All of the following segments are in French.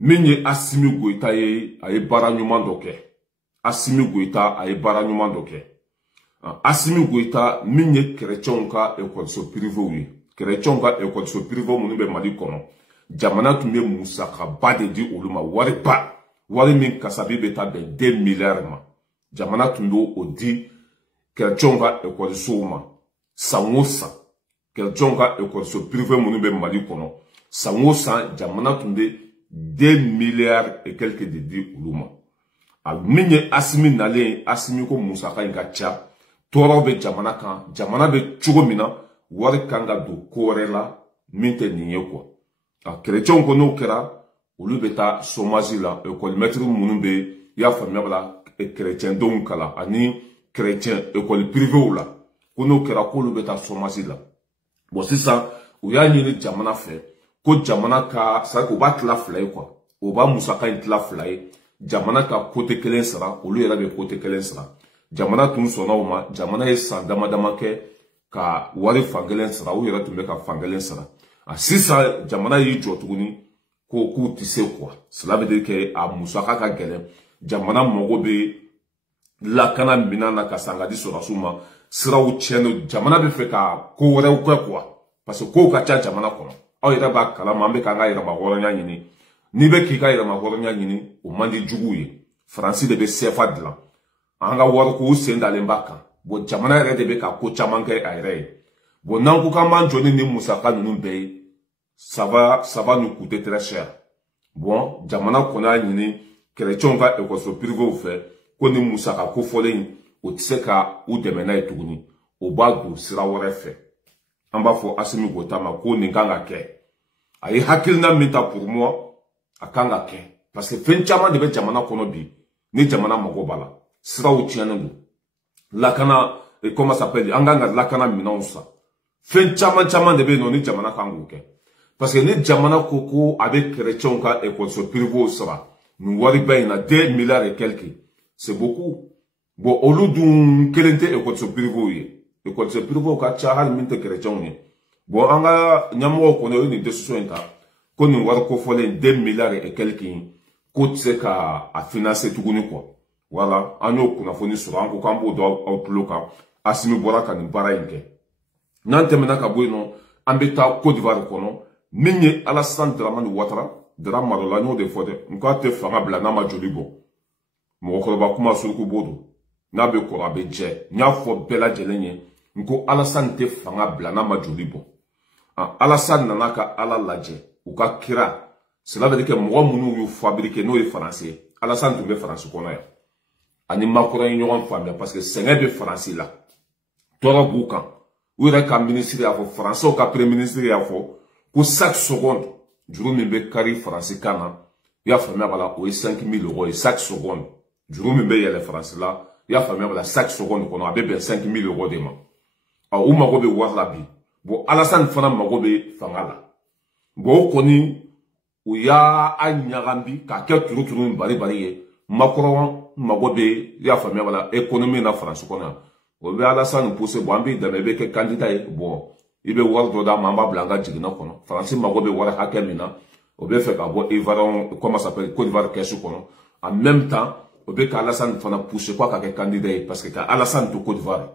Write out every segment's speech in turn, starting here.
Minye Assimi Goïta aye bara nyuman doke. Assimi Goïta aye bara nyuman doke. Assimi Goïta minye chrétien ka école so privé oui. Chrétien ka école so privé munube mali kono. Jamana tumbe musaka ba de di oluma wari ba. Wari min kasabi beta de 2 milliards ma. Jamana tumbe o di chrétien ka école so ma. Sangosa. Chrétien ka école so privé munube mali kono. Sangosa jamana tumbe 2 milliards et quelques de di oluma. Al minye Assimi nale Assimi ko musaka inga cha. Toro be jamana kan, jamana be chugo mina, wari kanga do korela, minte niye kwa. Chrétien kono kera, olu beta somazi la, école maître munube, ya famia bala, chrétien don kala, ani chrétien, école privé ou la. Kono kera kolu beta somazi la. Bon, c'est ça, ou ya nyele jamana fe, ko jamana ka, sa ko ba tla fly kwa, ou ba musaka in tla fly, jamana ka kote kelen sara, olu yera be kote kelen sara. Jamana tun sona uma, jamana san dama ke ka wari fangelen sara, ou yera tumbe ka fangelen sara. Sisa jamana yi jotuguni ko ku tise kwa. Cela veut dire que a musaka ka gelen, jamana mogo be lakana minana ka sangadi sora suma, sira u cheno jamana be fe ka ko wore u kwa. Parce que ko ka cha jamana kono. Aw yera ba kala mambe ka nga yera ma horonya nyini. Ni be ki ka yera ma horonya nyini, o mandi jugu ye. Franci de be sefa dlan. Anga waro ko senda lembaka bo jamana re de be ka ko chamanke ayre bo nanku ka man joni ni musaka nunu be ça va nous coûter très cher. Bon jamana kona nyini chrétien va école so privé ou fait ko ni musaka ko fole o tseka ou demena etuguni o bagu sira wore fe amba fo Assimi Goïta ma ko ni nganga ke ayi hakilna mita pour moi akanga ke parce que fen chama de be jamana kono bi ni jamana mago bala sira ou tianendo lakana et comment s'appelle anganga lakana minonsa fen chama de be no ni jamana kangu ke parce que ni jamana koko avec chrétien ka école so privé sera nous wari bayna 2 milliards et quelques c'est beaucoup bon oludun kelente école so privé école so privé ka chahal minte chrétien ni bon anga nyamo ko no ni décision ta ko ni war ko fole 2 milliards et quelques ko tseka a financer tuguni quoi. Voilà, ano kuna foni sura anko kambo do outlook Assimi bora kan bara inke nante mena ka boyno ambeta Côte d'Ivoire kono minye Alassane Dramane Ouattara drama do lanyo de fode nko te fanga bla na ma jolibo mo ko ba kuma suru ko bodo na be ko abe je nya fo bela jelenye nko Alassane te fanga bla na ma jolibo Alassane nanaka ala laje uka kira cela veut dire que mo munu yu fabriquer no français Alassane tumbe français kono ya ani makoro ɲɔgɔn faamuya parce que sɛgɛn bɛ faransi la tɔɔrɔ b'u kan u yɛrɛ ka ministre y'a fɔ français ka premier ministre y'a fɔ ko chaque seconde juru min bɛ kari faransi kan na i y'a faamuya bala o ye 5000 euros ye chaque seconde juru min bɛ yɛlɛ faransi la i y'a faamuya bala chaque seconde kɔnɔ a bɛ bɛn 5000 euros de ma u mago bɛ wari la bi bon Alassane fana mago bɛ fanga la bon o kɔni u y'a ɲagami k'a kɛ turuturu ni bari ye Macron mago be ya famia wala économie na France kona o be Alassane pousse bo ambi da be ke candidat e bon ibe wardo da mamba blanga jigina kono France mago be wara hakemina o be fe ka bo Ivoire comment s'appelle Côte d'Ivoire kesu kono en même temps o be ka Alassane fana pousse quoi ka candidat parce que ka Alassane to Côte d'Ivoire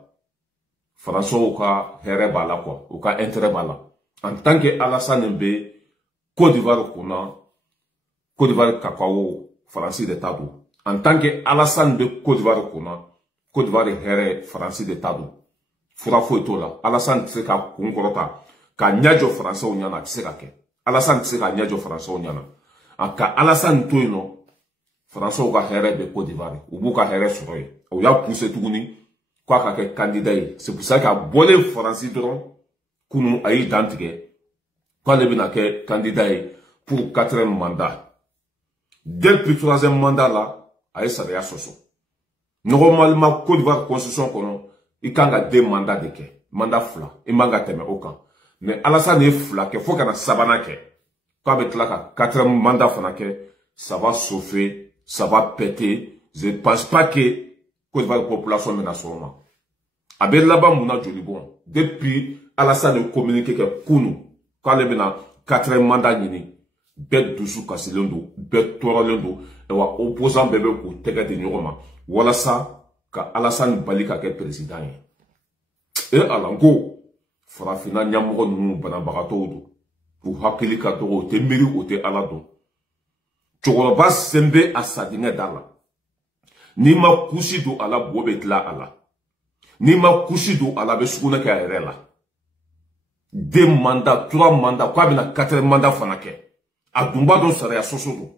France o ka here bala quoi o ka intérêt bala en tant que Alassane be Côte d'Ivoire kona Côte d'Ivoire kakao France de tabou. En tant que Alassane de Côte d'Ivoire kona, Côte d'Ivoire here français de tabou. Fura fo etola. Alassane tse ka kunkorota. Ka nyajo français o nyana tse ka ke. Alassane tse ka nyajo français o nyana. Ka Alassane to ino français o ka here de Côte d'Ivoire. Ubu ka here soroye. O ya pousse tuguni kwa ka ke candidat. C'est pour ça qu'a bolé français dron kunu ayi dantige. Kwa le bina ke candidat pour 4e mandat. Depuis 3e mandat là, aïe ça soso. Normalement, Côte d'Ivoire constitution kono, il kanga 2 mandats de ke, mandat fla, il manga teme aucun. Mais Alassane est fla ke, faut kana sabana ke. Quand avec la 4e mandat fana ke, ça va chauffer, ça va péter. Je pense pas que Côte d'Ivoire population menace au moment. Abe là-bas mouna jolibon. Depuis Alassane communiqué que kunu, quand il y a 4e mandat nini. bɛɛ dusu kasilen don bɛɛ tɔɔrɔlen don wa opposant bɛɛ bɛ k'u tɛgɛ di ɲɔgɔn ma walasa ka Alassane bali ka kɛ président ye ala n ko farafinna ɲɛmɔgɔ ninnu banabagatɔw don u hakili ka dɔgɔ u tɛ miiri u tɛ Ala dɔn cɛkɔrɔba sen bɛ a sadingɛ da la n'i ma kusi don a la bo bɛ tila a la n'i ma kusi don a la a bɛ sugunɛ kɛ a yɛrɛ la 2 mandats 3 mandats k'a bɛna 4 mandats fana kɛ a dun b'a dɔn sariya sɔsɔ don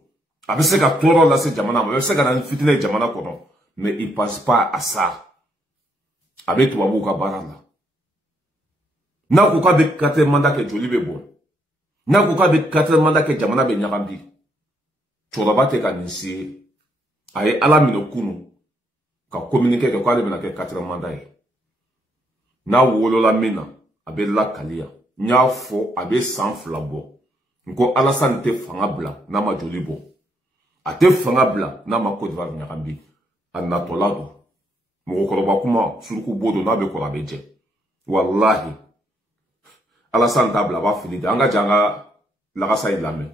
a bɛ se ka tɔɔrɔ lase jamana ma a bɛ se ka na ni fitinɛ ye jamana kɔnɔ mais il passe pas à ça a bɛ tubabuw ka baara la n'a ko k'a bɛ 4 mandats kɛ joli bɛ bɔ n'a ko k'a bɛ 4 mandats kɛ jamana bɛ ɲagami bi cɛkɔrɔba tɛ ka nin se ye a ye Ala minɛ kunu ka communiqué kɛ k'ale bɛna kɛ 4 mandats ye n'a wolola min na a bɛ lakali yan n y'a fɔ a bɛ san 2 bɔ n ko Alassane tɛ fanga bila n'a ma joli bɔ a tɛ fanga bila n'a ma Côte d'Ivoire ɲagami a natɔla don mɔgɔkɔrɔba kuma suruku bo don n'a bɛ kɔrɔ a bɛ jɛ walahi Alassane t'a bila a b'a fili de an ka jɛ an ka lagasa in lamɛn.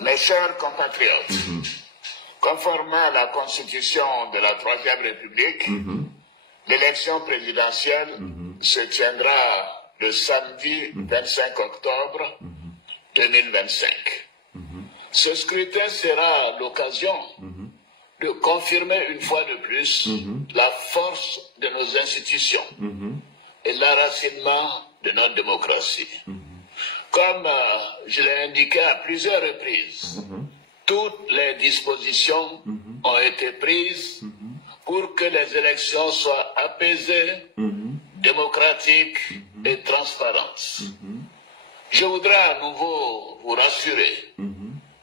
Mes chers compatriotes, conformément à la constitution de la Troisième République, l'élection présidentielle se tiendra le samedi 25 octobre 2025. Ce scrutin sera l'occasion de confirmer une fois de plus la force de nos institutions et l'enracinement de notre démocratie. Comme je l'ai indiqué à plusieurs reprises, toutes les dispositions ont été prises pour que les élections soient apaisées, démocratiques et transparentes. Je voudrais à nouveau vous rassurer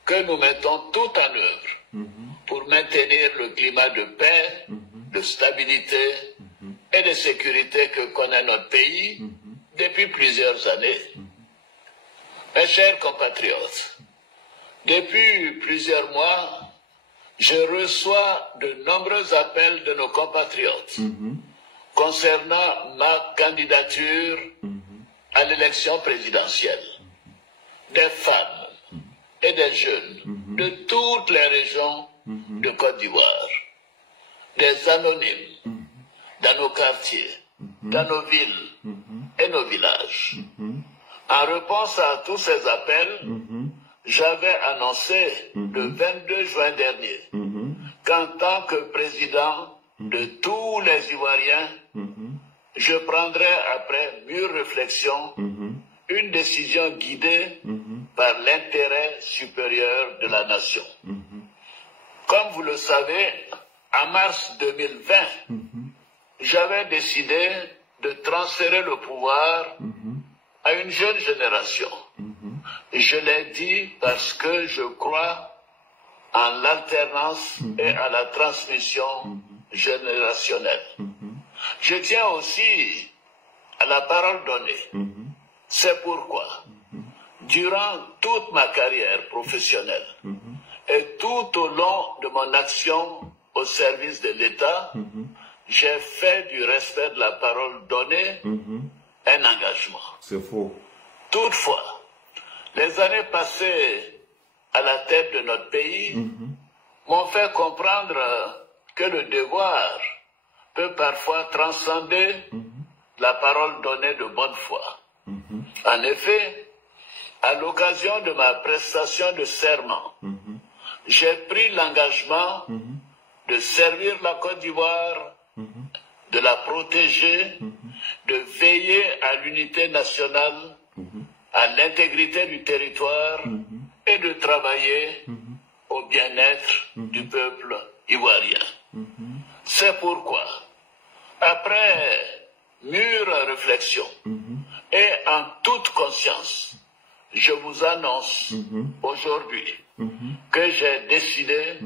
que nous mettons tout en œuvre pour maintenir le climat de paix, de stabilité et de sécurité que connaît notre pays depuis plusieurs années. Mes chers compatriotes, depuis plusieurs mois, je reçois de nombreux appels de nos compatriotes concernant ma candidature à l'élection présidentielle. Des femmes et des jeunes de toutes les régions de Côte d'Ivoire, des anonymes dans nos quartiers, dans nos villes et nos villages. En réponse à tous ces appels, j'avais annoncé le 22 juin dernier qu'en tant que président de tous les Ivoiriens, je prendrai après mûre réflexion une décision guidée par l'intérêt supérieur de la nation. Comme vous le savez, en mars 2020, j'avais décidé de transférer le pouvoir à une jeune génération. Je l'ai dit parce que je crois en l'alternance et à la transmission générationnelle. Je tiens aussi à la parole donnée. C'est pourquoi, durant toute ma carrière professionnelle et tout au long de mon action au service de l'État, j'ai fait du respect de la parole donnée un engagement. C'est faux. Toutefois, les années passées à la tête de notre pays m'ont fait comprendre que le devoir peut parfois transcender la parole donnée de bonne foi. En effet, à l'occasion de ma prestation de serment, j'ai pris l'engagement de servir la Côte d'Ivoire, de la protéger, de veiller à l'unité nationale, à l'intégrité du territoire et de travailler au bien-être du peuple ivoirien. C'est pourquoi, après mûre réflexion et en toute conscience, je vous annonce aujourd'hui que j'ai décidé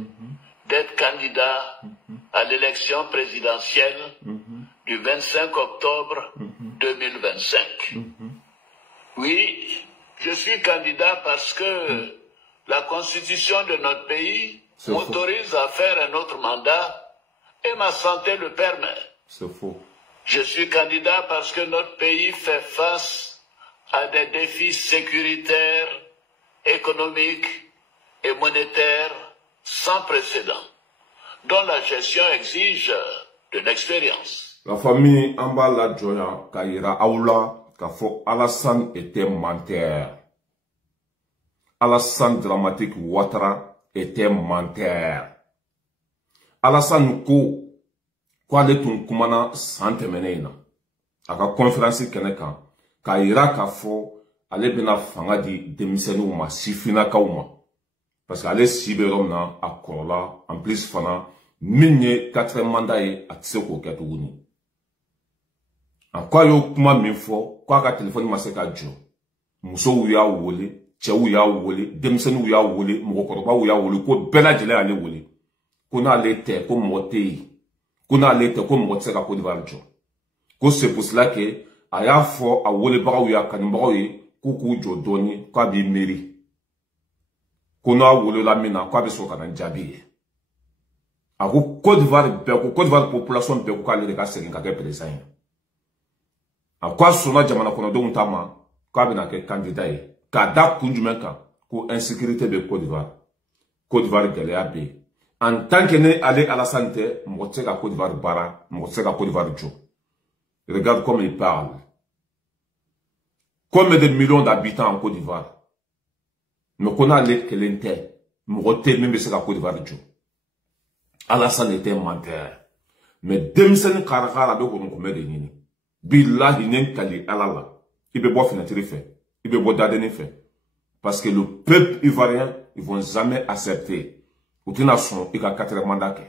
d'être candidat à l'élection présidentielle du 25 octobre 2025. Oui, je suis candidat parce que la constitution de notre pays m'autorise à faire un autre mandat et ma santé le permet. C'est faux. Je suis candidat parce que notre pays fait face à des défis sécuritaires, économiques et monétaire sans précédent, dont la gestion exige de l'expérience. La famille Amba la Joya Kaira Aula Kafo Alassane était menteur. Alassane Dramatique Ouattara était menteur. Alassane Ko Kwale Tun Kumana Santemenena. Aka conférence Keneka Kaira Kafo Ale Bena Fangadi Demisenu Ma Sifina Kauma. Parce qu'elle est Siberom na a Korola, en plus Fana, Minye 4 mandats et à Tseko Katouni. En quoi yo kuma minfo, quoi ka téléphone maseka jo. Muso uya wole, che uya wole, Demisenu uya wole, Mokoroba uya wole, ko bela jele ale wole. Kona alete, ko mote, kona alete, ko mote ka Côte d'Ivoire jo. Ko c'est pour cela que, aya fo, a wole baga uya kanimbaga uye, kuku jo doni, kwa bi meri. Kono a wolo la mina kwa be soka na njabi ako Côte d'Ivoire population be ko kale ka segen ka ke président akwa sona jamana kono do mutama kwa be na ke candidat ka da kunjumenka ko insécurité de Côte d'Ivoire galea be en tant que ne aller à la santé moté ka Côte d'Ivoire bara moté ka Côte d'Ivoire jo. Regarde comme il parle, combien de millions d'habitants en Côte d'Ivoire. Mais qu'on a les kelente, m'roté même c'est la Côte d'Ivoire. Alassane était menteur. Mais demsen karakara be ko ngome de nini. Billahi nen kali alala. Il peut boire fenêtre fait. Il peut boire dadene fait. Parce que le peuple ivoirien, ils vont jamais accepter. Outina son ika 4 mandats ke.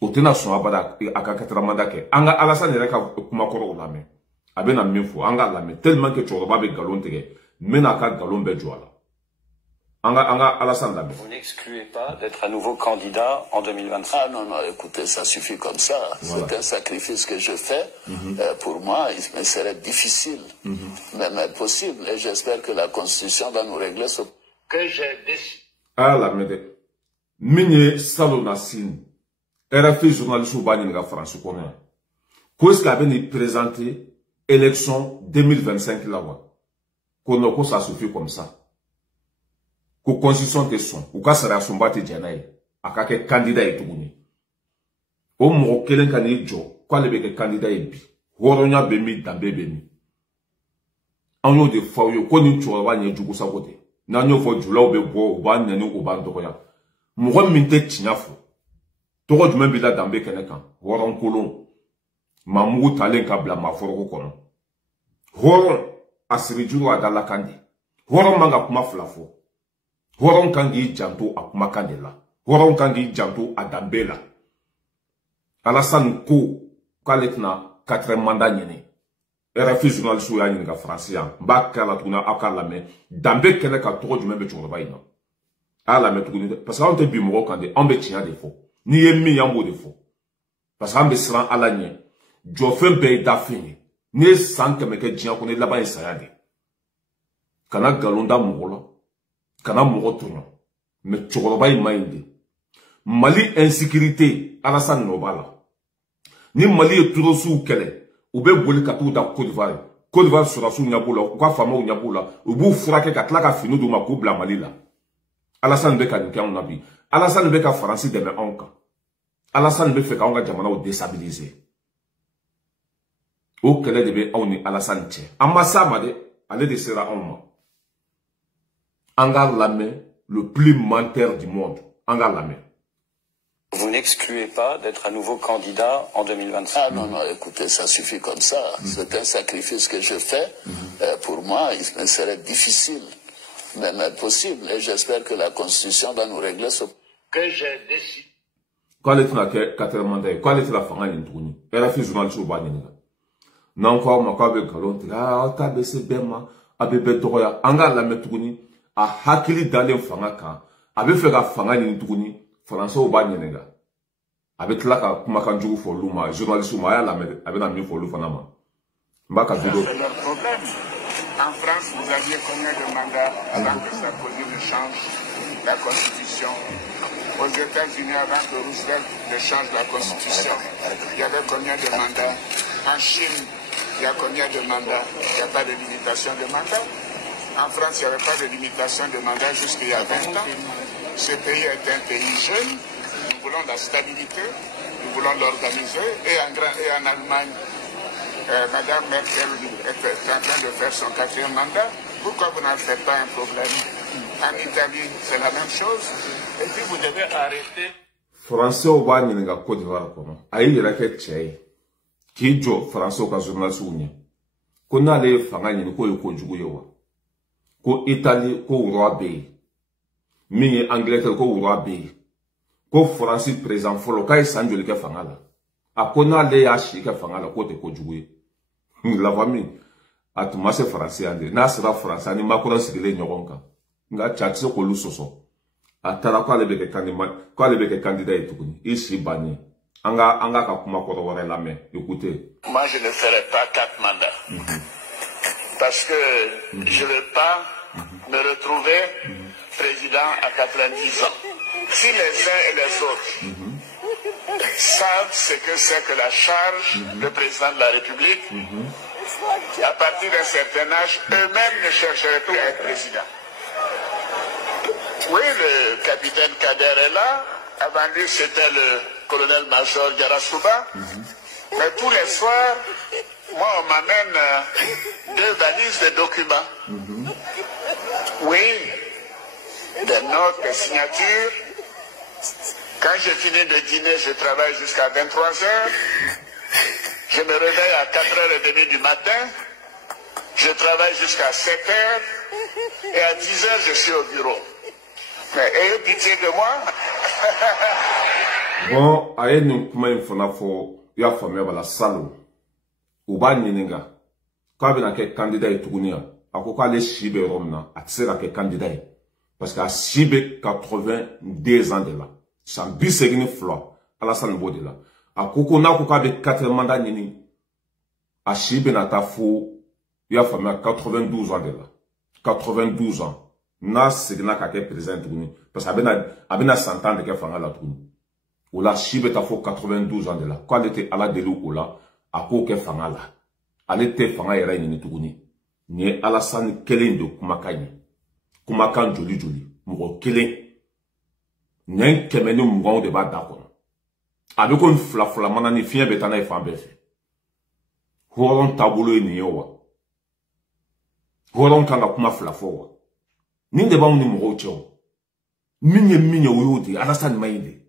Outina son abada ika 4 mandats ke. Anga Alassane reka kuma koro la me. Abena minfo anga la me tellement que choroba be galon tege. Mena ka galon be joala. Vous n'excluez pas d'être à nouveau candidat en 2025? Ah non, non, écoutez, ça suffit comme ça. Voilà. C'est un sacrifice que je fais. Pour moi, il me serait difficile, même impossible. Et j'espère que la Constitution va nous régler ce que j'ai décidé. Ah, la merde. Mine Salonassine. RFI journaliste ou bani nga France connaît. Qu'est-ce qu'il avait présenté élection 2025 là-bas? Qu'on ça suffit comme ça. Ko constitution te son ou ka sara somba te janaye aka ke candidat e tuguni o mo kelen kan e jo kwa lebe ke candidat e bi horonya be mi dambe be mi anyo de fo yo ko ni cho wa nya jugu sa kote na nyo fo jula be bo ba nani o ba ndoko ya mo ko min te chinyafo to ko dum bi la dambe kene kan horon kolon mamu talen ka bla ma foroko kono horon asiri juru adala kandi horon manga kuma flafo. Horon kangi janto akuma kandela. Horon kangi janto adambela. Alassane ko kaletna 4 mandats nyene. RFI journaliste ya nyinga français. Mba kala tuna akala me dambe kele ka toko du membe choroba ina. Ala me tukuni parce que on te bi mo kande on be tia defo. Ni yemi yambo defo. Parce que on be sran ala nye. Jo fe be da fini. Ni sanke me ke dia ko ne laba isayade. Kana galonda mogola. Kana mogotonyo me chokoroba imainde Mali insécurité Alassane Nobala ni Mali e turo sou kele ou be boli katou da Côte d'Ivoire sera sou nyabola kwa fama nyabola ou bu frake katla ka finu do ma ko bla Mali la Alassane be ka nka on abi Alassane be ka France de me onka Alassane be fe ka onga jamana o déstabiliser o kele de be on Alassane che amasa de ale de sera on Anga Lame, le plus menteur du monde. Anga Lame. Vous n'excluez pas d'être à nouveau candidat en 2025? Ah non, non, écoutez, ça suffit comme ça. C'est un sacrifice que je fais. Pour moi, il me serait difficile, même impossible. Et j'espère que la Constitution va nous régler ce que j'ai décidé. Quand est la 4 mandats, quand est la fanga y'intouni? Elle a fait journaliste au bani. Non, quoi, ma quoi, avec galon, ah, t'as baissé bema, abebe droya, anga Lame touni. A hakili dalen fanga kan abe fe ka fanga ni tuguni français o ba nyenega abe tla ka kuma kan jugu fo luma journaliste ma ya la me abe na mi fo lu fana ma mbaka vidéo. C'est leur problème. En France, vous aviez combien de mandats avant que Sarkozy ne change la Constitution? Aux États-Unis, avant que Roosevelt ne change la Constitution, il y avait combien de mandats? En Chine, il y a combien de mandats? Il n'y a pas de limitation de mandats. En France, il n'y avait pas de limitation de mandat jusqu'il y a 20 ans. Ce pays est un pays jeune. Nous voulons la stabilité, nous voulons l'organiser. Et en Allemagne, Madame Merkel est en train de faire son 4e mandat. Pourquoi vous n'en faites pas un problème? En Italie, c'est la même chose. Et puis vous devez arrêter. Français au bas n'y a Côte d'Ivoire comment? Aïe la quête chez qui jo Français au cas où qu'on a les fangagne ko yoko juguyewa ko Italie ko roi bay mi Angleterre ko roi bay ko Français présent folo kay sanjoli ke fangala a kona le ya shi ke fangala ko te ko juguye la famille atuma se Français ande na sera Français ni makoro sigile nyoronka nga chatse ko lusoso atara ko alebe ke candidat etukuni ici bani anga ka kuma ko wala la main écoutez. Moi je ne ferai pas 4 mandats. Parce que je ne veux pas me retrouver président à 90 ans. Si les uns et les autres savent ce que c'est que la charge de président de la République, à partir d'un certain âge, eux-mêmes ne chercheraient plus à être président. Oui, le capitaine Kader est là. Avant lui, c'était le colonel-major Yarasuba. Mais tous les soirs, moi, on m'amène 2 valises de documents. Oui, des notes, des signatures. Quand j'ai fini de dîner, je travaille jusqu'à 23 h. Je me réveille à 4h30 du matin. Je travaille jusqu'à 7 h. Et à 10 h, je suis au bureau. Mais ayez pitié de moi. Bon, aye nous kuma infona fo ya famille bala salo. Uba nininga. Kwa bina ke candidat etugunia. Ako ka le shibe romna atsera ke candidat. Parce que a shibe 82 ans de là. Sans bisegini flo ala san bo de là. Akoko na ko ka be 4 mandats nini. A shibe na ta fo ya famille 92 ans de là. 92 ans. Na signa ka ke président tuguni parce que abena 100 ans de ke fanga la tuguni ola shibe ta fo 92 ans de là quand était ala delu ola ako ke fanga la ale te fanga yera ni tuguni ni ala san kelen de kumakan joli mo kelen nyen kemeni mo de ba d'accord abi ko fla mana ni fien betana e fambe fe horon tabulo ni yowa horon kanga kuma fla fo ni de ba ni mo cho minye uyudi alasan mainde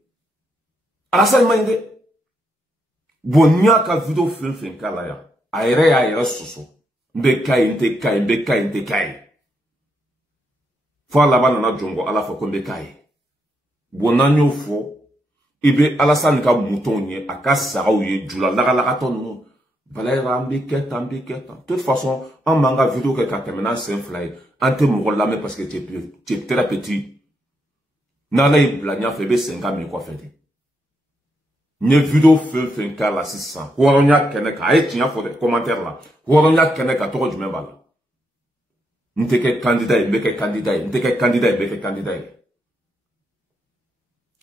bonya ka video fin kala ya ayre ya soso mbe kai fo la bana na jongo ala fa ko mbe kai bonanyo fo ibe alasan ka moutonye aka sarawye jula la ton Valera mbiketa. De toute façon, en manga vidéo que Katamena s'inflaye, ante mo la mais parce que tu es très petit. Nala iblanya febe 50 000 quoi fait. Nye vidéo fin kala 600. Woronya keneka ay tinya fo commentaire là. Woronya keneka to du même bala. Nteke candidat mbeke candidat.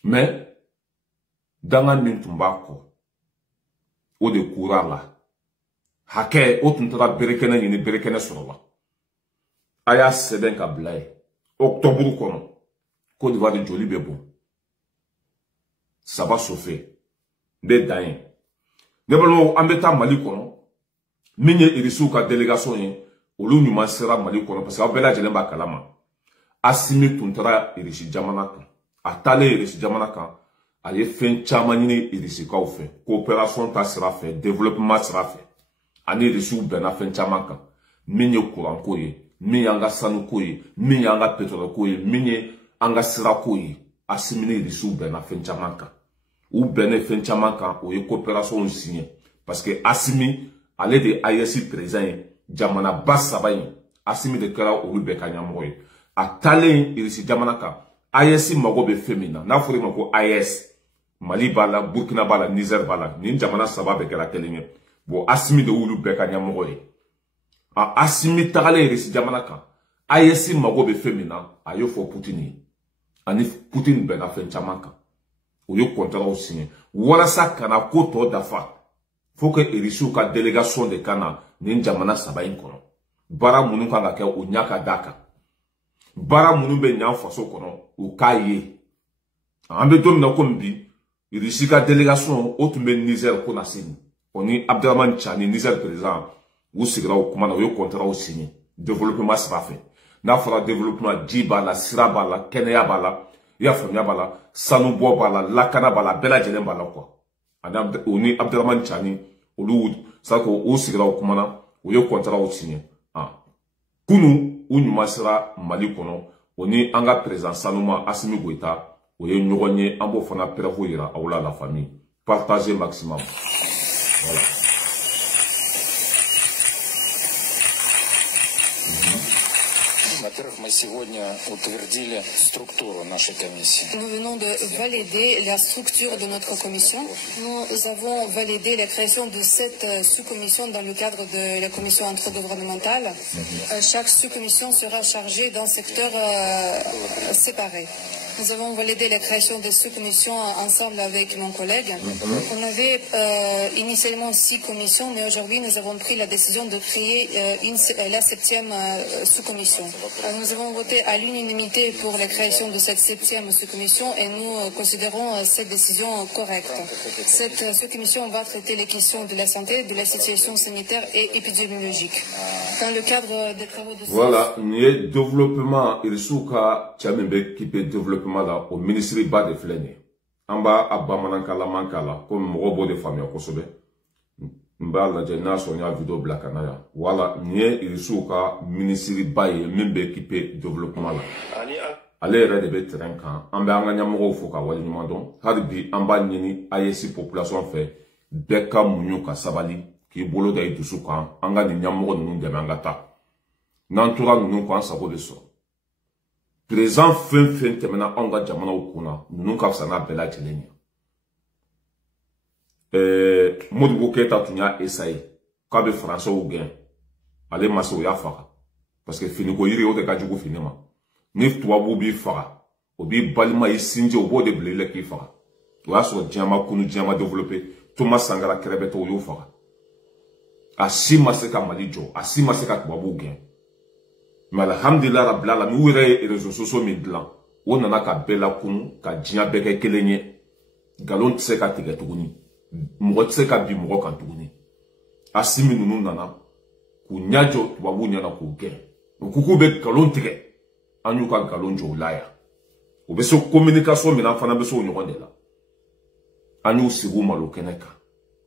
Mais dans un mintumbako o de courant hake otuntara berekene ni berekene sorola aya seden ka blay octobre kono Côte d'Ivoire de joli bebo ça va chauffer de dain de balo ambeta Mali kono minye irisu ka délégation yi olu nyuma sera Mali kono parce que abela jelemba kalama asimi tuntara irisi jamana kan atale irisi jamana kan aye fen chama ni irisi ka ofe coopération ta sera fait développement sera fait ani irisi bena fen chama kan minye courant ko ye minye anga sanu ko ye minye anga pétrole ko ye minye anga sira ko ye asimi ni irisi bena fen chama kan ou bene fen chama kan o ye coopération signé parce que asimi ale de ayesi présent jamana basabayi asimi de kara o be kanyamo ye atale irisi jamana kan ayesi mago be femina na furi mako ayes Mali bala Burkina bala Niger bala ni jamana saba be kala kelinye bo asimi de wulu be kanyamo ye a asimi tagale irisi jamana kan ayesi mago be femina ayo fo Poutine ani Poutine be na fen chama kan o yo contrat o signé wala sa kana ko to dafa faut que irisu ka délégation de kana ni jamana saba in kono bara munu kan ka kɛ o ɲa ka da kan bara munu bɛ ɲan faso kɔnɔ o k'a ye an bɛ don min na komi bi irisi ka délégation o tun bɛ Niger Konasini o ni Abdraman Tchani Niger président u sigira o kuma na o ye contrat o signé développement sira fɛ n'a fɔra développement ji b'a la sira b'a la kɛnɛya b'a la i y'a faamuya b'a la sanubɔ b'a la lakana b'a la bɛɛ lajɛlen b'a la quoi o ni Abdraman Tchani olu sako o sigira o kuma na o ye contrat o signé kunu u ɲuman sera Mali kɔnɔ o ni an ka président sanuma Assimi Goïta o ye ɲɔgɔn ye an b'o fana preuve yira aw la famille partagez maximum voilà. Во-первых, мы сегодня утвердили структуру нашей комиссии. Nous venons de valider la structure de notre commission. Nous avons validé la création de 7 sous-commissions dans le cadre de la commission intergouvernementale. Chaque sous-commission sera chargée d'un secteur séparé. Nous avons validé la création des sous-commissions ensemble avec mon collègue. On avait initialement 6 commissions, mais aujourd'hui nous avons pris la décision de créer la 7e sous-commission. Nous avons voté à l'unanimité pour la création de cette 7e sous-commission et nous considérons cette décision correcte. Cette sous-commission va traiter les questions de la santé, de la situation sanitaire et épidémiologique. Dans le cadre des travaux de... Voilà, il y a développement, il souka, tchamembe qui peut développer au ministère bas de Fleni. Amba abamanankala mankala comme robot de famille kosobe. Mba la jena sonya vidéo black anaya. Voilà, nie il souka ministère bas et même équipé développement là. Allez rede be terrain kan. Amba nganya mo foka wali nyumandon. Harbi amba nyini ayesi population fait beka munyuka sabali ki bolo da itusuka anga ni nyamoro nunu de mangata. Nantura nunu ko ansako de so. Présent fin temena onga jamana ukuna nunu kapsana bela chelenya Modibo Keita tunya essay kabe français ou gain ale maso ya faka parce que fini ko yiri o de kajugo finima ni tuwabu bi faka obi balima isinje obo de blele ki faka wa so jama kunu jama développer Thomas Sankara krebeto yo faka asima seka malijo asima seka tuwabu gain. Mais alhamdulillah rabbil alamin ou les réseaux sociaux midlan on nana ka bela kunu ka dinya beke kelenye galon tse ka tige tuguni mo tse ka bi mo kan tuguni asimi nunu nana ku nyajo tubabu nyana ku ge kuku be galon tige anyu ka galon jo laya o be so communication mina fana be so nyogon de la anyu sigu malo keneka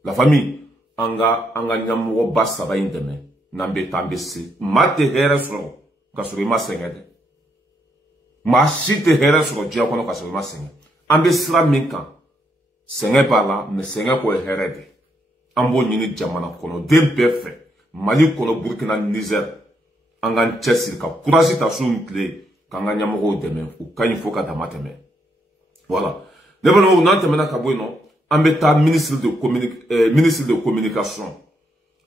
la famille anga nyamu basa ba indeme nambe tambesi mate here so kasuri masengede ma shite here so dia kono kasuri masengede ambe sra minkan senge bala me senge ko herede ambo nyini jamana kono dempefe Mali kono Burkina Niger angan chesir ka kurasi ta sumple kanga nyamoko deme u kanyi foka damateme voilà nebano nante mena kabono ambe ta ministre de communication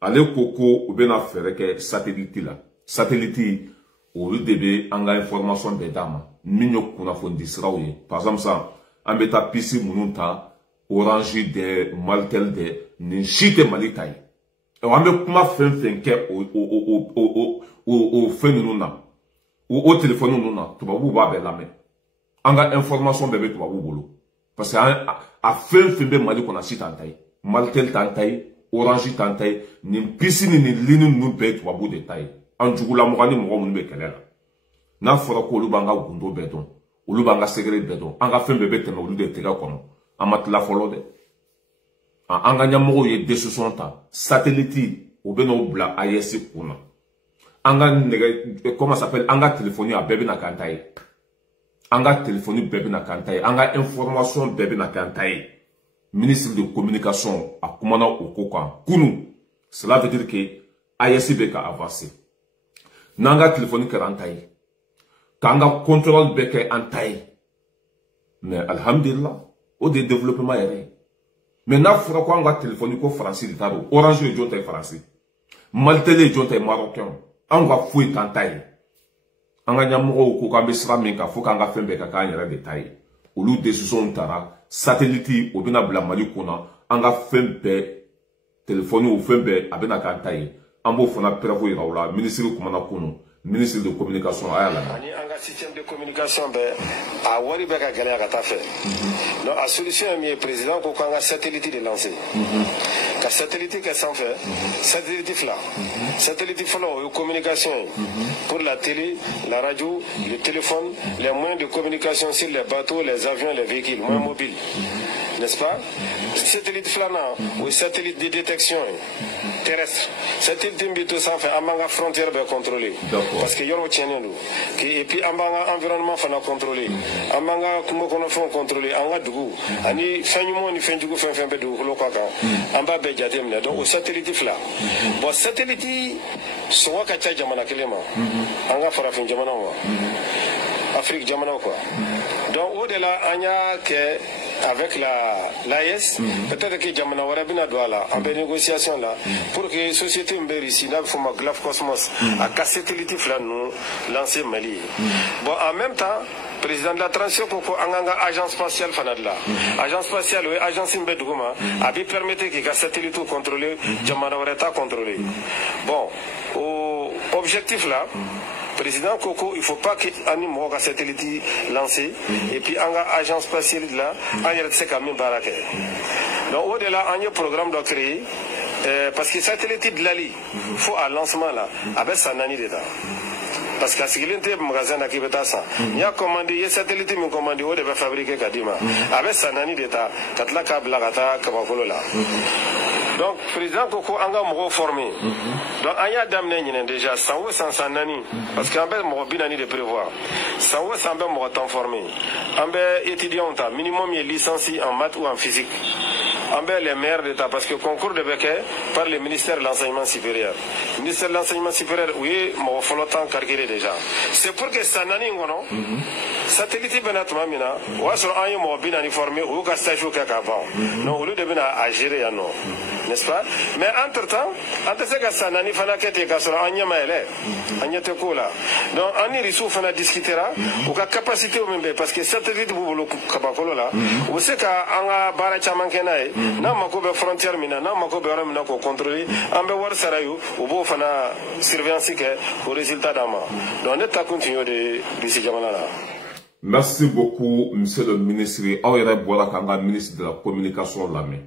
ale koko u bena fere ke satellite ou le DB anga information de dama minyo kuna fondi sraouye par exemple ça ambeta pisi mununta orange de maltel de ni shite malitai e ambe kuma fen ke o fenununa o téléphone nuna to babu ba be lame anga information bebe to babu bolo parce que a fen be mali kona shite antai maltel tantai orange tantai ni pisi ni linu nu be to babu détail anjugula mugani mugo mun be kelela na fora ko lubanga gundo bedon ulubanga segre bedon anga fembe bete no lude tega kono amatla folode anga nyamugo ye décision ta satellite o beno bla ayesi kuna anga nege comment s'appelle anga téléphonie a bebe na kantai anga téléphonie bebe na kantai anga information bebe na kantai ministre de communication a kumana okoka kunu cela veut dire que ayesi beka avancer nanga téléphone karantai kanga contrôle beke antai mais alhamdulillah au de développement yere mais na fura ko anga téléphone ko français ditaro orange le jonte français maltele jonte marocain anga fui kantai anga nyamugo ko kambe sramin ka fuka anga fembe ka ka yere détail olu décision tara satellite obina bla Mali kuna anga fembe téléphone ou fembe abena kantai ambo fana prévo iraola ministre kumana kunu ministre de communication ayala ani anga système de communication be a wari be ka gana ka ta fait non a solution mi président ko kanga satellite de lancer ka satellite ka sans fait satellite fla satellite fla o communication pour la télé la radio le téléphone les moyens de communication sur les bateaux les avions les véhicules moyens mobiles n'est-ce pas satellite fla na ou satellite de détection terrestre satellite mbito sans fait amanga frontière be contrôler parce que yoro tienendo et puis amanga environnement fana contrôler amanga kuma kono fon contrôler anga dugu ani fanyumo ni fenjugo fen be dugu lo kwaka amba be jatem ne donc au satellite fla bon satellite so waka cha jamana kelema anga fara fin jamana wa Afrique jamana quoi donc au-delà anya que avec l'AES, peut-être que Jamana Warabina doit là, en négociation là, pour que la société ici, n'a pas Glaf Cosmos, à casser là, nous lancer Mali. Bon, en même temps, président de la transition, Koko, Anganga, agence spatiale Fanadla. Agence spatiale, oui, agence Imbedouma, a pu permettre que le satellite contrôlé, Jamana Wareta contrôlé. Bon, objectif là, président Koko, il ne faut pas qu'il y ait un satellite lancé et puis un agence spatiale là, il y a quand même baraque. Donc au-delà, il y a un programme de créer parce que satellite de l'ALI, il faut un lancement là, avec sa nani dedans. Parce que si l'un des magasins qui veut ça, il y a commandé, il y a satellite qui commandé, on devait fabriquer Kadima. Avec sa nani d'État, Katla Kabla Gata Kabakolo là. Donc, président Koko Anga Moro formé. Donc, Aya Damnen déjà, sans ou sans nani. Parce qu'en fait, Moro Binani de prévoir. Sans ou sans Moro temps formé. En fait, étudiant, minimum, il est licencié en maths ou en physique. En fait, les maires d'État, parce que concours de Béquet par le ministère de l'Enseignement supérieur. Le ministère de l'Enseignement supérieur, oui, Moro Folotan calculé déjà. C'est pour que ça nani, satellite Benat Mamina, ou sur un Moro Binani formé, ou qu'à stage ou qu'à avant. Non, au lieu de venir à gérer, non. N'est-ce pas? Mais entre-temps, entre ce que ça n'a ni fana kete kasora anya maele, anya te kola. Donc ani risu fana discutera ou ka capacité au même parce que satellite bubulu kabakolo là, ou c'est ka anga bara chamankena na makobe frontière mina na makobe ramina ko contrôler ambe war sarayu ou bo fana surveillance ke au résultat d'ama. Donc on est à continuer de ce jamana là. Merci beaucoup, monsieur le ministre. Aouira Bola Kanga, ministre de la communication lamé.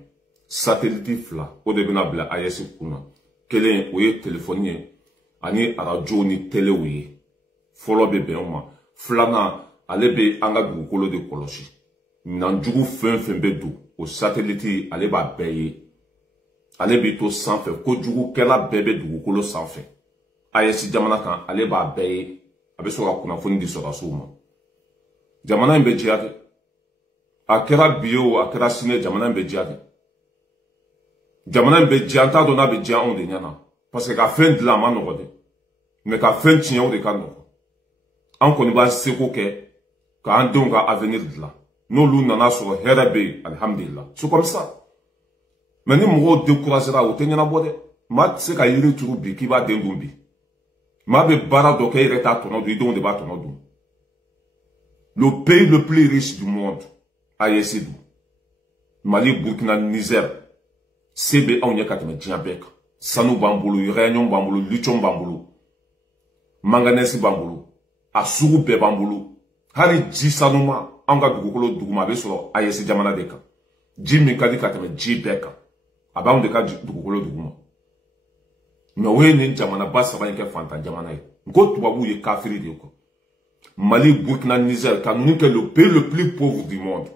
Satellite fla o de bina bla ayesi kuna kelen o ye téléphone ani radio ni télé o ye folo be benma flana ale be anga dugukolo de kolosi nan jugu fen be du o satellite ale ba beye ale be to sanfɛ ko jugu kɛla bɛɛ be dugukolo sanfɛ ayesi jamana kan ale ba beye abe so ka kunnafoni di sɔrɔ so ma jamana in be diya de a kɛra bio a kɛra sine jamana in be diya de jamana be dianta dona be dia on de nyana parce que ka fin de la manogo de mais ka fin tien de ka no an ko ni ba seko ke ka an don ka avenir de la no lu nana so herabe alhamdulillah c'est comme ça mais ni mo découragera o tenyana bode ma se ka yiri turu bi ki ba dendum bi ma be bara do ke reta tono du don de ba tono du le pays le plus riche du monde ayesidou Mali, Burkina, Niger CB on y a katme diabek sanu bambulu réunion bambulu luchon bambulu manganesi bambulu asuru be bambulu hari ji sanuma anga dugukolo duguma be so ayesi jamana deka jimi kadi katme jibeka aba on de ka dugukolo duguma no we ni jamana basa ba nke fanta jamana yi ngo tubabu ye kafiri de ko Mali Burkina Niger kanuni que le pays le plus pauvre du monde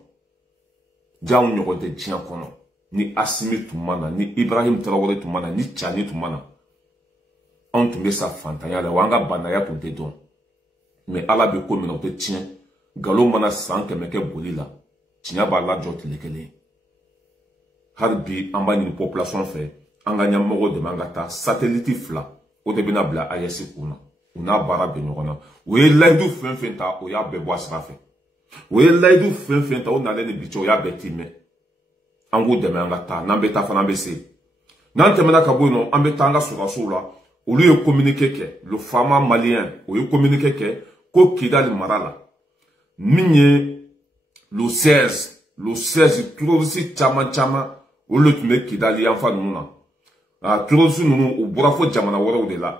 jamu nyoko de tian kono ni Assimi Toumana, ni Ibrahim Traoré Toumana, ni Tchani Toumana. On tombe sa fantanya la wanga banaya pour des dons. Mais ala be communauté tien, galo mana san kemeke bolila. Tinya ba la jot lekele. Harbi amba ni population fait, anganya moro de mangata satellite fla, o de bina bla ayesi kuna. Una bara be nyona. We laidu fenfenta o ya be bois rafe. We laidu fenfenta o na le bicho ya betime. Ango deme angata nambeta fana bese nante mena kabono ambeta anga sura au lieu de communiquer que le fama malien au lieu de communiquer que ko Kidali marala minye le 16 tout aussi chama au lieu de Kidali enfa nuna terroriste nunu u bɔra fo jamana wɛrɛw de la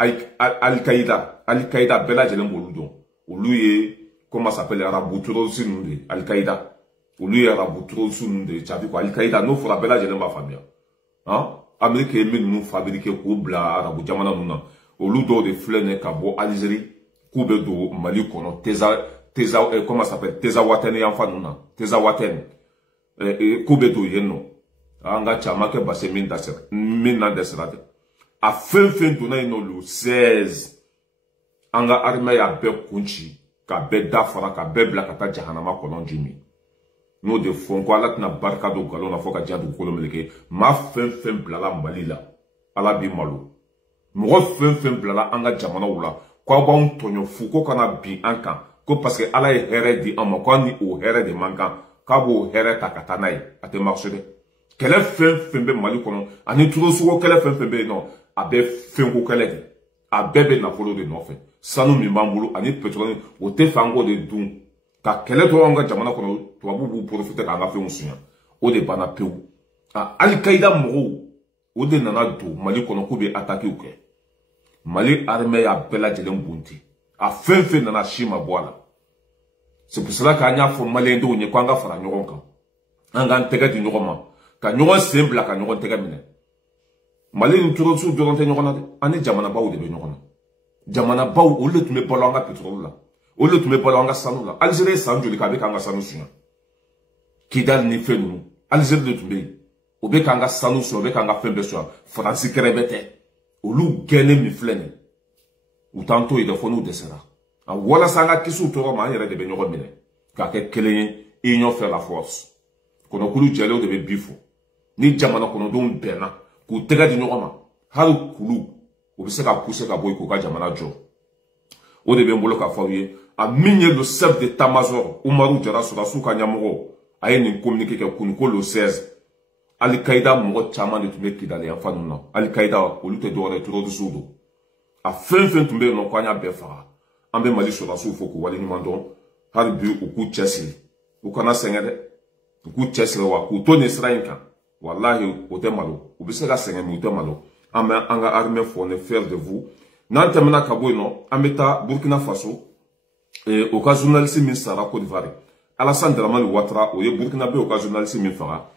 Al-Qaïda bɛɛ lajɛlen b'olu dɔn olu ye comment s'appelle arabu terroriste nunu de Al-Qaïda olu ye arabu terroriste nunu de cabi ko Al-Qaïda n'o fɔra bɛɛ lajɛlen b'a faamuya Amérique ye min nunu fabriqué k'o bila arabu jamana nunu na olu dɔw de filɛ nin ka bɔ Algérie k'u bɛ don Mali kɔnɔ comment s'appelle Tezawaten yan fa nunu na Tezawaten k'u bɛ don yen nɔ an ka caman kɛ base min n'an dɛsɛra dɛ a fɛn fɛn donna yen nɔ le 16 an ka armée y'a bɛɛ kun ci ka bɛɛ dafara ka bɛɛ bila ka taa jahanama kɔnɔ ji min n'o de fɔ ko ala tɛna barika don nkalon na fɔ ka diɲɛ dugukolo meleke maa fɛn fɛn bilala Mali la ala b'i malo mɔgɔ fɛn fɛn bilala an ka jamanaw la k'aw b'anw tɔɲɔ fu ko kana bin an kan ko parce que ala ye hɛrɛ di an ma k'an ni o hɛrɛ de man kan k'a b'o hɛrɛ ta ka taa n'a ye a tɛ marché dɛ kɛlɛ fɛn fɛn bɛ Mali kɔnɔ ani turosogo kɛlɛ fɛn fɛn bɛ yen nɔ a bɛ fɛnko kɛlɛ de a bɛɛ bɛ nafolo de nɔfɛ sanu min b'an bolo ani pétrole o tɛ fɛ an k'o de dun ka kɛlɛ to an ka jamana kɔnɔ tubabu b'u profiter k'an ka fɛnw suɲɛ o de banna pewu Al-Qaïda mɔgɔw o de nana don Mali kɔnɔ k'u bɛ attaquer kɛ Mali armée y'a bɛɛ lajɛlen bunte a fɛn fɛn nana si ma bɔ a la c'est pour cela k'an y'a fɔ maliyɛn denw ye k'an ka fara ɲɔgɔn kan an k'an tɛgɛ di ɲɔgɔn ma ka ɲɔgɔn sen bila ka ɲɔgɔn tɛgɛ minɛ Mali ni terroriste dɔrɔn tɛ ɲɔgɔn na dɛ ani jamanabaw de bɛ ɲɔgɔn na jamanabaw olu de tun bɛ balo an ka pétrole la olu de tun bɛ balo an ka sanu la Algérie ye san joli k'a bɛ k'an ka sanu suɲɛ Kidal ni fɛn ninnu Algérie de tun bɛ yen o bɛ k'an ka sanu suɲɛ o bɛ k'an ka fɛn bɛɛ suɲɛ Faransi kɛrɛfɛ tɛ olu gɛnlen min filɛ nin u t'an to yen dɛ fo n'u dɛsɛra walasa an ka kisiw tɔɔrɔ ma an yɛrɛ de bɛ ɲɔgɔn minɛ k'a kɛ kelen ye union fait la force kɔnɔkulu jɛlenw de bɛ bi fɔ ni jamana kɔnɔdenw bɛnna k'u tɛgɛ di ɲɔgɔn ma hali kulu o bɛ se ka pousser ka bɔ yen k'u ka jamana jɔ o de bɛ n bolo k'a fɔ aw ye a min ye le chef d'état-major Umaru Jara Sɔrɔdasiw ka ɲɛmɔgɔ a ye nin communiqué kɛ kunun ko le 16 Al-Qaïda mɔgɔ caman de tun bɛ Kidali yan fan ninnu na Al-Qaïda olu tɛ dɔwɛrɛ ye terroriste don a fɛn fɛn tun bɛ yen nɔ k'an y'a bɛɛ faga an bɛ Mali sɔrɔdasiw fo k'u waleɲuman dɔn hali bi u k'u cɛsiri u kana sɛgɛn dɛ u k'u cɛsiri wa k'u to nin sira in kan walahi o tɛ malo u bɛ se ka sɛgɛn mais u tɛ malo an bɛ an ka armée fɔ ne fier de vous n'an tɛmɛna ka bɔ yen nɔ an bɛ taa Burkina Faso o ka journaliste min sara Côte d'Ivoire Alassane Dramane Ouattara o ye Burkina bɛ o ka journaliste min faga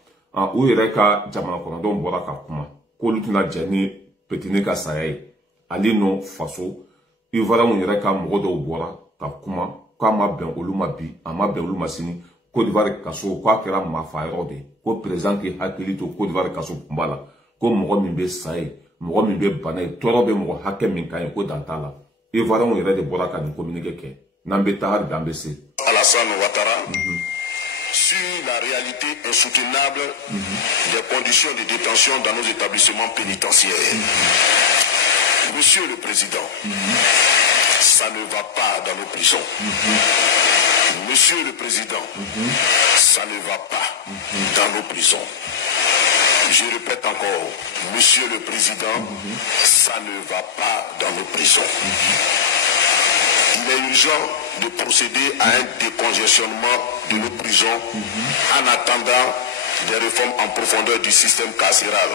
u yɛrɛ ka jamana kɔnɔdenw bɔra ka kuma k'olu tɛna jɛ ni Pétain ka saya ye ale n'o faso Ivoiriens yɛrɛ ka mɔgɔ dɔw bɔra ka kuma k'a ma bɛn olu ma bi a ma bɛn olu ma sini Côte d'Ivoire kaso k'a kɛra maafa yɔrɔ de ko président k'i hakili to Côte d'Ivoire kaso kunba la ko mɔgɔ min bɛ sa ye mɔgɔ min bɛ bana ye tɔɔrɔ bɛ mɔgɔ hakɛ min kan ye ko dan t'a la Ivoiriens yɛrɛ de bɔra ka nin communiqué kɛ n'an bɛ taa hali bi an bɛ se. Alassane Ouattara sur la réalité insoutenable des conditions de détention dans nos établissements pénitentiaires. Monsieur le Président, ça ne va pas dans nos prisons. Monsieur le Président, ça ne va pas dans nos prisons. Je répète encore, Monsieur le Président, ça ne va pas dans nos prisons. Il est urgent de procéder à un décongestionnement de nos prisons en attendant des réformes en profondeur du système carcéral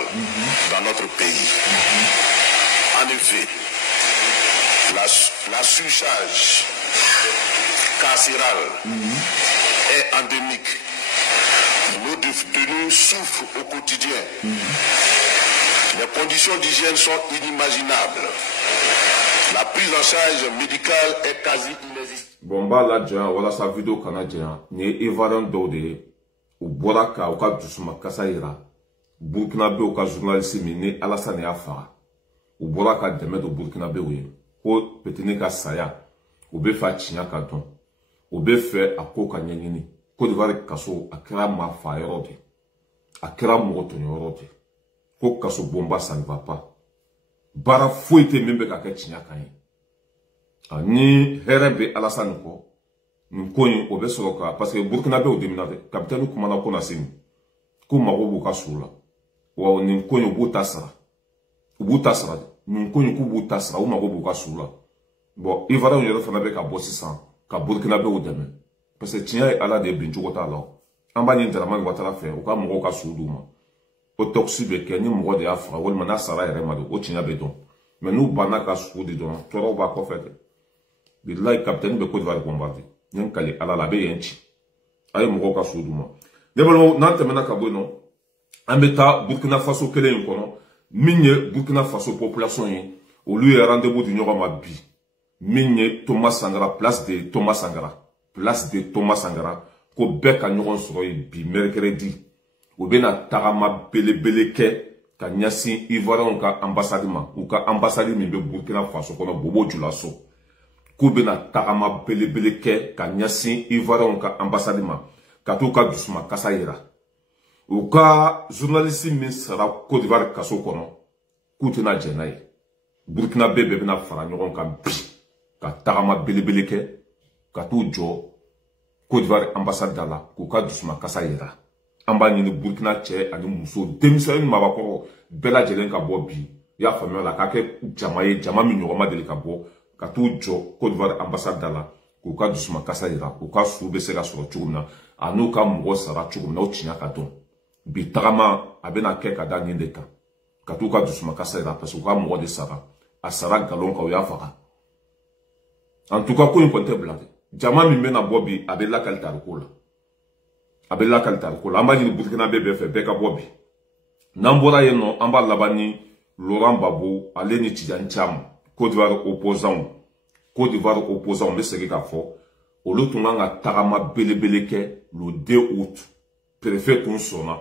dans notre pays. En effet, la surcharge carcérale est endémique. Nos détenus souffrent au quotidien. Les conditions d'hygiène sont inimaginables. La prise en charge médicale est quasi inexistante. Bon, bah là, voilà sa vidéo canadienne. Ni Ivoirien d'Ode, ou Boraka, ou Kadjusuma Kassaïra, Burkinabe, ou journaliste, ni Alassane Afara, ou Boraka Demed, ou Burkinabe, ou Pétain Kassaya, ou Befa Chinyakadon, ou Befe Akoka Nyangini, Côte d'Ivoire Kasso, Akira Mafa Yorode, Akira Moto Yorode, Ko Kasso Bomba, ça ne va pas. Bara foite membe ka kɛ tiɲɛ kan ye ni hɛrɛ bɛ Alassane kɔ nin ko in o bɛ sɔrɔ ka parce que Burkina bɛ o demina dɛ capitaine kumana ko na sini ko mago b'u ka sugu la wa nin ko in u b'u ta sara nin ko in k'u b'u ta sara u mago b'u ka sugu la bon Ivoiriens yɛrɛ fana bɛ ka bɔ sisan ka Burkina bɛ o dɛmɛ parce que tiɲɛ ye Ala de ye bin cogo t'a la an b'a ɲini Dramane Ouattara fɛ u ka mɔgɔw ka sugu d'u ma autopsie be ke ni mo de afra wol mana sara yere mado o tinya be don mais nous bana ka su de don toro ba ko fete billahi capitaine be ko de va bombarder nyen kali ala la be yenchi ay mo ka su duma debalo nante mena ka bono ambeta Burkina Faso kelen kono minye Burkina Faso population yi au lieu rendez-vous du nyoma mabi minye Thomas Sankara place de Thomas Sankara ko beka nyogon soro bi mercredi ou bena tagama belebele ke ka nyasi Ivoirian ka ambassade ma ou ka ambassade mi be Burkina Faso kono bobo julaso ko bena tagama belebele ke ka nyasi Ivoirian ka ambassade ma ka to ka dusuma kasayira ou ka journaliste min sara Côte d'Ivoire kaso kono kutena jenay Burkina bebe bena fara nyogon ka bi ka tagama belebele ke ka to jo Côte d'Ivoire ambassade dala ko ka dusuma kasayira amba ni Burkina che ani muso demisɛn mabakɔrɔ bɛɛ lajɛlen ka bɔ bi y'a faamuya la k'a kɛ jama min ɲɔgɔn ma deli ka bɔ ka t'u jɔ Côte d'Ivoire ambassade da la k'u ka dusuma kasa yira k'u ka su bɛ se ka sɔrɔ cogo min na a n'u ka mɔgɔ sara cogo min na o tiɲɛ ka dɔn bi tagama a bɛna kɛ ka da nin de kan ka t'u ka dusuma kasa yira parce que u ka mɔgɔ de sara a sara nkalon kan u y'a faga en tout cas ko in kɔni tɛ bila dɛ jama min bɛna bɔ bi a bɛ lakali tariko la. Abella Kaltarko, Ambani Burkina Bebe fait Beka Bobi. Nambora Yeno, Amba Labani, Laurent Babo, Aleni Tidjan Cham, Côte d'Ivoire opposant, mais c'est qu'il faut. Au lot, on a Tarama Belebeleke, le 2 août, préfet Tonsona,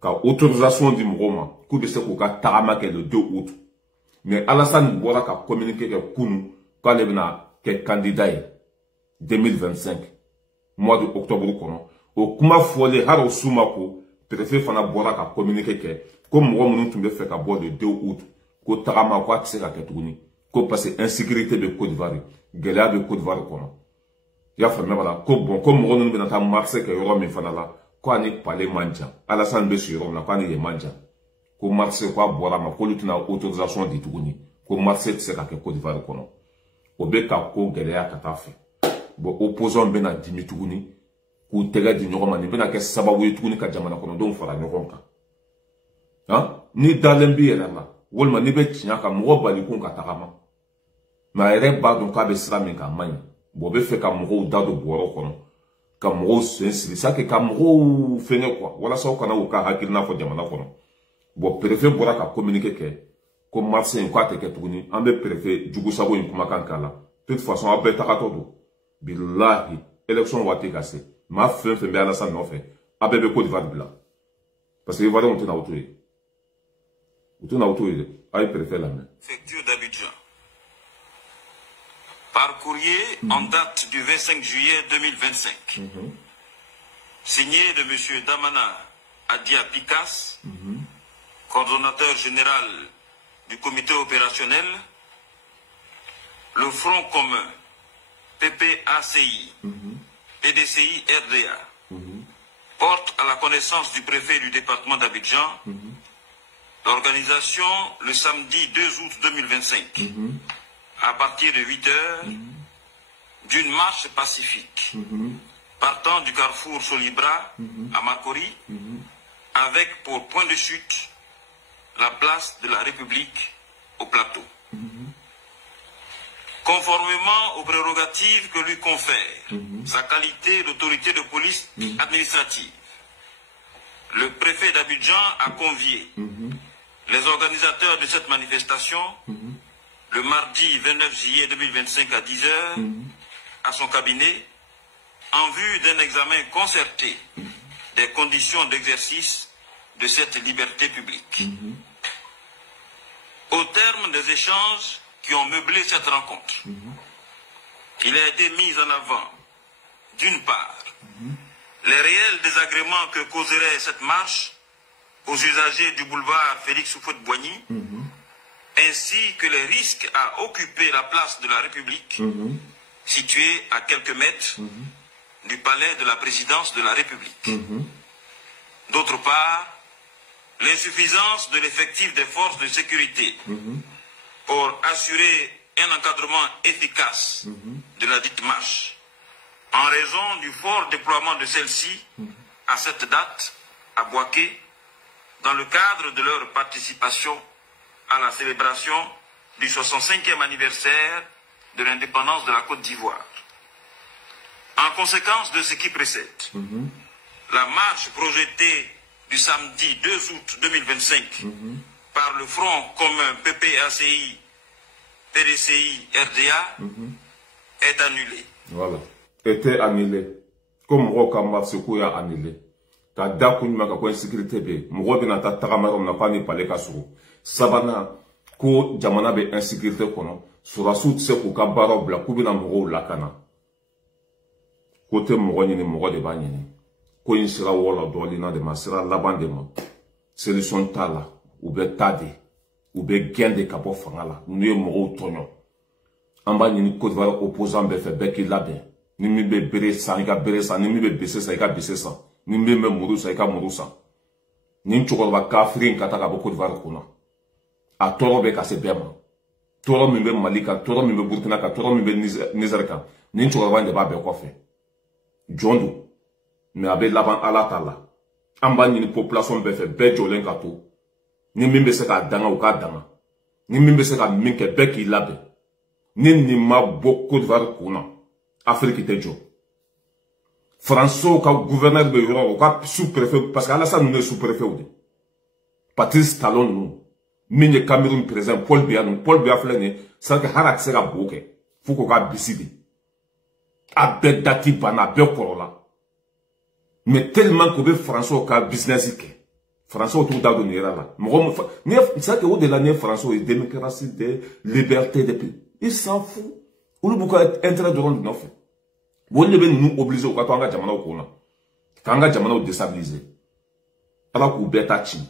car autorisation du Mroma, coup de ce qu'au Tarama le 2 août. Mais Alassane Bora a communiqué que Kounou, quand il y a quel candidat 2025, mois d'octobre, au kuma fole haro sumako préfet fana bora ka communiquer ke ko mo munu tumbe fe ka bo le 2 août ko tagama ko atse ka ketuni ko parce insécurité de Côte d'Ivoire gela de Côte d'Ivoire kono ya fa mebala ko bon ko mo nunu bena ta marché ke yoro mi fana la ko ani palais manja Alassane be suro na ko ani ye manja ko marché ko bora ma ko lutuna autorisation di tuguni ko marché tse ka ke Côte d'Ivoire kono o be ka ko gela ka tafi bo opposant bena dimi tuguni ku tega di ɲɔgɔn ma nin bɛna kɛ sababu ye tuguni ka jamana kɔnɔdenw fara ɲɔgɔn kan ni dalen bɛ yɛrɛ la walima ni bɛ tiɲɛ kan mɔgɔ bali kun ka tagama mais a yɛrɛ b'a dɔn k'a bɛ sira min kan man ɲi bon o bɛ fɛ ka mɔgɔw da don bɔrɔ kɔnɔ ka mɔgɔw sen siri sake ka mɔgɔw fɛngɛ quoi walasa u kana u ka hakilina fɔ jamana kɔnɔ bon préfet bɔra ka communiqué kɛ ko mars in ko a tɛ kɛ tuguni an bɛ préfet jugusago in kumakan k'a la de toute façon aw bɛɛ tagatɔ don bilahi élection waati ka se ma fin fait bien Alassane non fait abebe Côte d'Ivoire bla parce que Ivoiriens ont une auto ay préfet la main préfecture d'Abidjan par courrier en date du 25 juillet 2025 signé de monsieur Damana Adia Pikas coordonnateur général du comité opérationnel le Front commun PPACI PDCI RDA porte à la connaissance du préfet du département d'Abidjan l'organisation le samedi 2 août 2025 à partir de 8 heures d'une marche pacifique partant du carrefour Solibra à Makori avec pour point de chute la place de la République au plateau. Conformément aux prérogatives que lui confère sa qualité d'autorité de police administrative, le préfet d'Abidjan a convié les organisateurs de cette manifestation le mardi 29 juillet 2025 à 10 h à son cabinet en vue d'un examen concerté des conditions d'exercice de cette liberté publique. Au terme des échanges qui ont meublé cette rencontre, il a été mis en avant, d'une part, les réels désagréments que causerait cette marche aux usagers du boulevard Félix Houphouët-Boigny, ainsi que les risques à occuper la place de la République, située à quelques mètres du palais de la présidence de la République. D'autre part, l'insuffisance de l'effectif des forces de sécurité pour assurer un encadrement efficace de la dite marche, en raison du fort déploiement de celle-ci à cette date à Bouaké, dans le cadre de leur participation à la célébration du 65e anniversaire de l'indépendance de la Côte d'Ivoire. En conséquence de ce qui précède, la marche projetée du samedi 2 août 2025 par le Front commun PPACI, PDCI, RDA est annulée. Voilà. Était annulée. Comme Roka Marsekou a annulé. Ka dakunyuma ka ko insécurité be. Mougo bina ta tagamaro na pa ni pale ka suru. Sabana ko jamana be insécurité kono. Sura sout se ko ka baro bla ku bina mougo lakana. Côté mougo ni mougo de ba ni. Ko insira wala dolina de masira laban de mo. Solution tala ou be tade ou be gende kapo fangala. Nuye mougo tonyo. Amba ni Côte d'Ivoire opposant be fe beki labe. Ni mi be bere sa ika bere sa ni mi be bese sa ika bese sa. Ni mi be murusa ika murusa. Ni chokol ka Afrique kata ka Côte d'Ivoire kuna. A toro be ka se bema. Toro mi be Mali ka, toro mi be Burkina ka, toro mi be Niger ka. Ni chokol de ba be ko fe. Jondo. Me abe laban ala tala. Amba ni population be fe be jolen ka to. Ni mi be se ka danga ou ka danga. Ni mi be se ka minke be ki labe. Ni ma bo Côte d'Ivoire kuna. Afrique te jo. François ka gouverneur de Yoro ka sous-préfet parce que Alassane nous est sous-préfet ou de. Patrice Talon nous. Mine Cameroun président Paul Biya flene ça que harak sera boke. Faut ko ka bisidi. Abe dati bana be korola. Mais tellement que François ka business ke. François tout da donner là. Mo ça que au de l'année François est démocratie de liberté de pays. Il s'en fout. Ou le bouka intérêt de rendre neuf. Vous devez nous obliger au Katanga Jamana au Kona. Kanga Jamana au déstabiliser. Alors que vous bêta chi.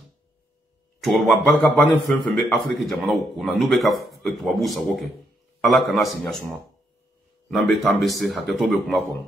Tu vois, Barka Banen Fembe Afrique Jamana au Kona. Nous beka Tuabu Sawoke. Allah kana signa suma. Nambe tambese haketo be kuma kono.